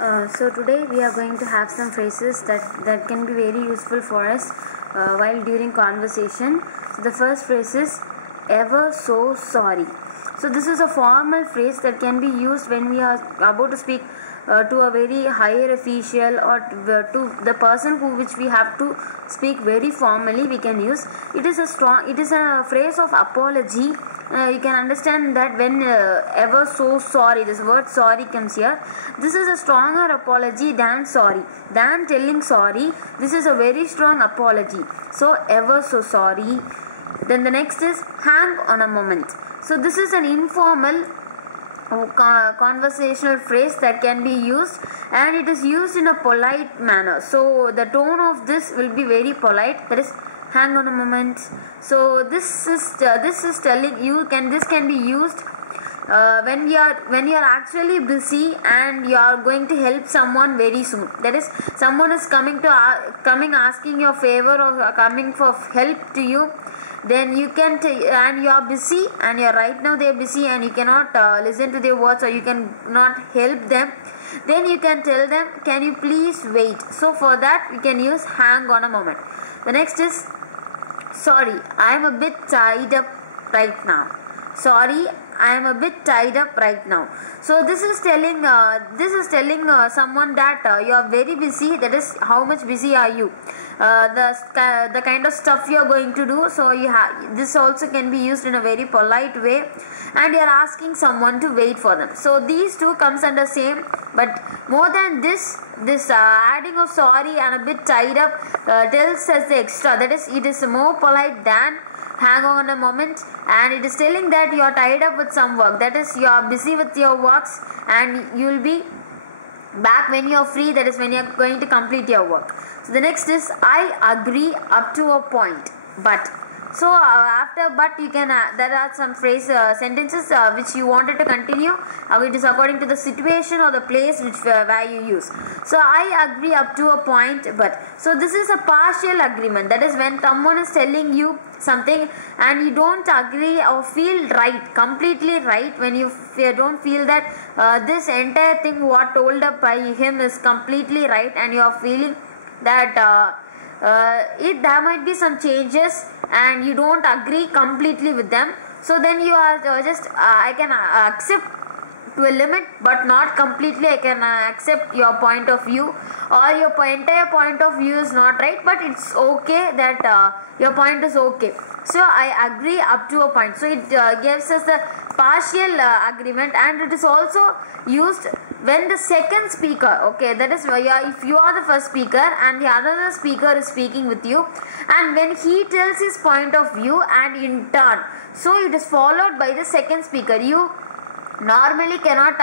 So today we are going to have some phrases that can be very useful for us while during conversation. So the first phrase is ever so sorry. So this is a formal phrase that can be used when we are about to speak to a very higher official or to the person which we have to speak very formally. We can use it is a phrase of apology. You can understand that when ever so sorry, this word sorry comes here. This is a stronger apology than sorry, than telling sorry. This is a very strong apology. So ever so sorry. Then the next is hang on a moment. So this is an informal conversational phrase that can be used, and it is used in a polite manner. So the tone of this will be very polite. That is, hang on a moment. So this is telling you this can be used when you are actually busy and you are going to help someone very soon. That is, someone is coming asking your favor or coming for help to you. Then you can and you are busy, and you are right now they are busy and you cannot listen to their words, or you cannot help them. Then you can tell them, can you please wait? So for that we can use hang on a moment. The next is sorry, I am a bit tied up right now. Sorry, I am a bit tied up right now. So this is telling someone that you are very busy. That is, how much busy are you? The kind of stuff you are going to do. So this also can be used in a very polite way, and you are asking someone to wait for them. So these two comes under same, but more than this adding of sorry and a bit tied up tells us the extra. That is, it is more polite than hang on a moment, and it is telling that you are tied up with some work. That is, you are busy with your works and you will be back when you are free. That is, when you are going to complete your work. So the next is I agree up to a point, but. So after but you can there are some sentences which you wanted to continue. It is according to the situation or the place where you use. So I agree up to a point, but. So this is a partial agreement. That is, when someone is telling you something and you don't agree or feel right, completely right, when you don't feel that this entire thing what told up by him is completely right, and you are feeling that there might be some changes and you don't agree completely with them. So then you are I can accept to a limit, but not completely. I can accept your point of view, or your entire point of view is not right, but it's okay that your point is okay. So I agree up to a point. So it gives us the partial agreement, and it is also used when the second speaker, okay, that is if you are the first speaker and the other speaker is speaking with you, and when he tells his point of view and in turn, so it is followed by the second speaker. You normally cannot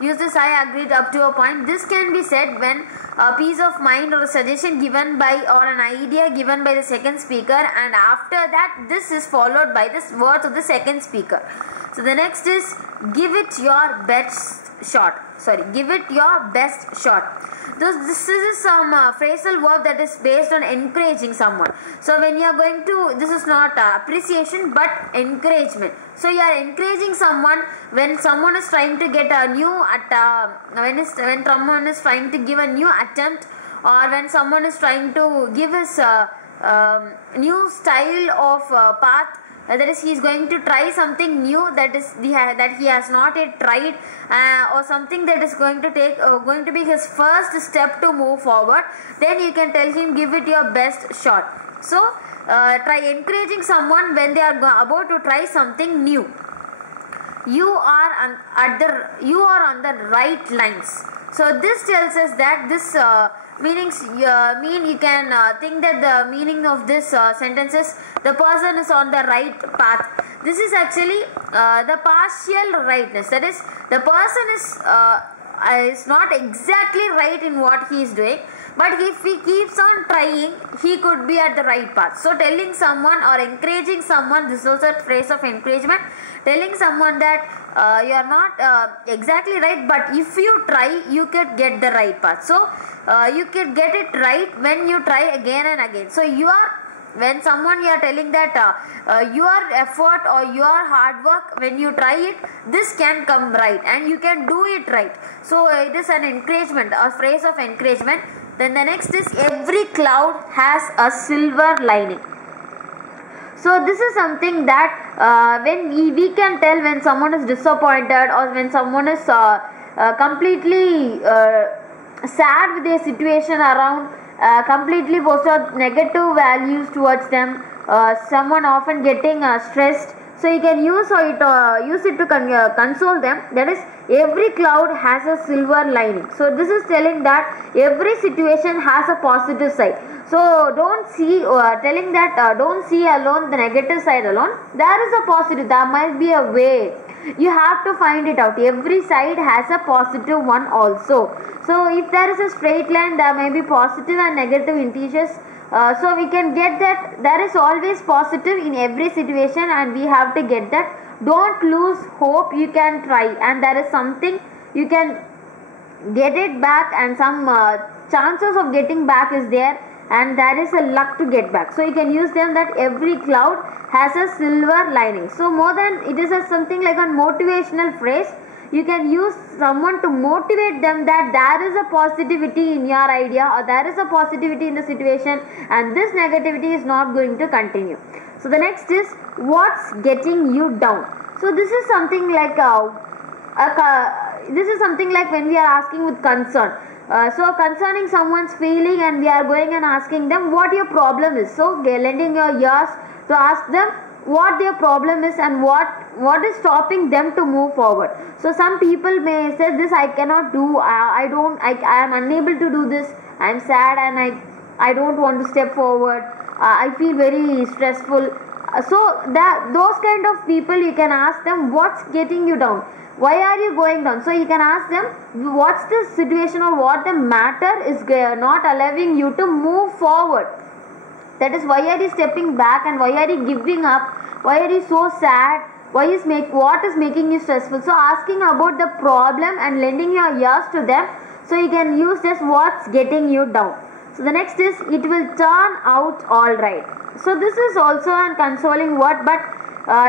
use this I agreed up to a point. This can be said when a piece of mind or a suggestion given by, or an idea given by the second speaker, and after that this is followed by the words of the second speaker. So the next is give it your best shot. Give it your best shot. This is some phrasal verb that is based on encouraging someone. So when you are going to, this is not appreciation but encouragement. So you are encouraging someone when someone is trying to get a new when someone is trying to give a new attempt, or when someone is trying to give his new style of path. That is, he is going to try something new that he has not yet tried, or something that is going to be his first step to move forward. Then you can tell him, give it your best shot. So try encouraging someone when they are about to try something new. You are on the right lines. So this tells us that this you can think that the meaning of this sentence is the person is on the right path. This is actually the partial rightness. That is, the person is not exactly right in what he is doing, but if he keeps on trying, he could be at the right path. So telling someone or encouraging someone, this is also a phrase of encouragement, telling someone that you are not exactly right, but if you try, you could get the right path. So you could get it right when you try again and again. So you are when someone you are telling that your effort or your hard work, when you try it, this can come right and you can do it right. So it is an encouragement, a phrase of encouragement. Then the next is every cloud has a silver lining. So this is something that when we can tell when someone is disappointed or when someone is completely sad with their situation around, completely post out negative values towards them, someone often getting stressed. So you can use it to console them. That is, every cloud has a silver lining. So this is telling that every situation has a positive side. So don't see telling that don't see alone the negative side alone. There is a positive. There might be a way. You have to find it out. Every side has a positive one also. So if there is a straight line, there may be positive and negative integers. So we can get that there is always positive in every situation, and we have to get that. Don't lose hope. You can try, and there is something you can get it back, and some chances of getting back is there, and there is a luck to get back. So you can use them that every cloud has a silver lining. So more than it is something like a motivational phrase. You can use someone to motivate them that there is a positivity in your idea, or there is a positivity in the situation, and this negativity is not going to continue. So the next is what's getting you down. So this is something like this is something like when we are asking with concern. So concerning someone's feeling, and we are going and asking them what your problem is. So lending your ears to ask them what their problem is and what is stopping them to move forward. So some people may say this I cannot do, I am unable to do this, I am sad and I don't want to step forward, I feel very stressful. So those kind of people, you can ask them what's getting you down, why are you going down. So you can ask them what's the situation or what the matter is not allowing you to move forward. That is, why are you stepping back and why are you giving up? Why are you so sad? What is making you stressful? So asking about the problem and lending your ears to them. So you can use this what's getting you down. So the next is it will turn out all right. So this is also a consoling word, but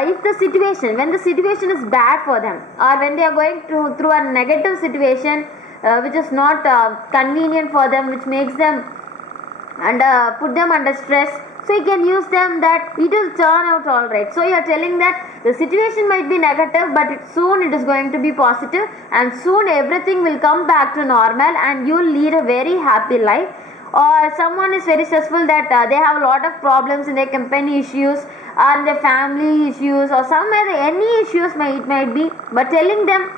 if the situation, when the situation is bad for them, or when they are going through a negative situation which is not convenient for them, which makes them and put them under stress, so you can use them that it will turn out all right. So you are telling that the situation might be negative, but soon it is going to be positive, and soon everything will come back to normal and you will lead a very happy life. Or someone is very stressful that they have a lot of problems in their company issues or their family issues or any issues it might be, but telling them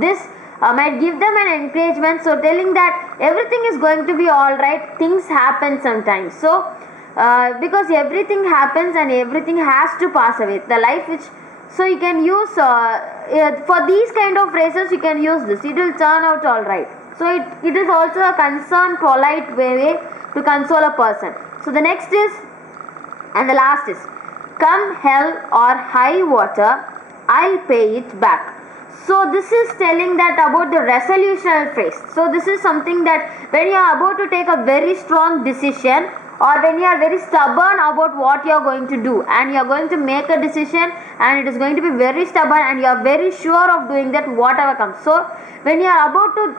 this might give them an encouragement. So telling that everything is going to be all right, things happen sometimes. So because everything happens and everything has to pass away, the life which, so you can use for these kind of phrases, you can use this, it will turn out all right. So it is also a concerned, polite way to console a person. So the next is, and the last is, come hell or high water, I'll pay it back. So this is telling that about the resolutional phrase. So this is something that when you are about to take a very strong decision, or when you are very stubborn about what you are going to do, and you are going to make a decision and it is going to be very stubborn and you are very sure of doing that whatever comes. So when you are about to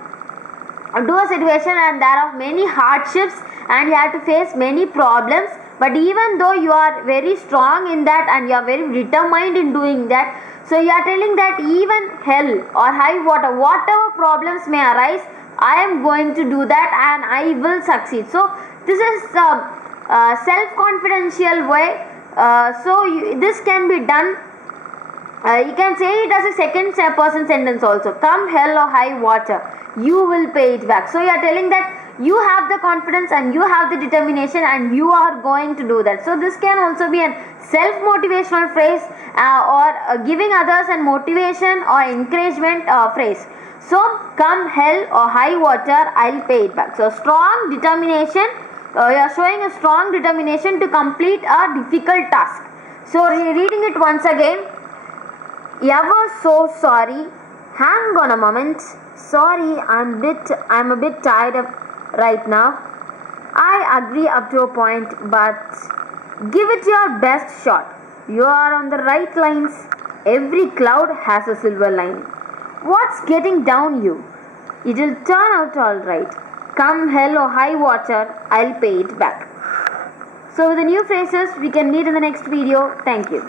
do a situation and there are many hardships and you have to face many problems, but even though you are very strong in that and you are very determined in doing that, so you are telling that even hell or high water, whatever problems may arise, I am going to do that and I will succeed. So this is a self-confidential way. This can be done. You can say it as a second person sentence also. Come hell or high water, you will pay it back. So you are telling that you have the confidence and you have the determination and you are going to do that. So this can also be a self-motivational phrase or giving others a motivation or encouragement phrase. So come hell or high water, I'll pay it back. So strong determination, you are showing a strong determination to complete a difficult task. So reading it once again. Ever so sorry, hang on a moment, sorry, I'm a bit tired of right now. I agree up to a point, but Give it your best shot. You are on the right lines. Every cloud has a silver lining. What's getting down you? It'll turn out alright. Come hell or high water, I'll pay it back. So with the new phrases, we can meet in the next video. Thank you.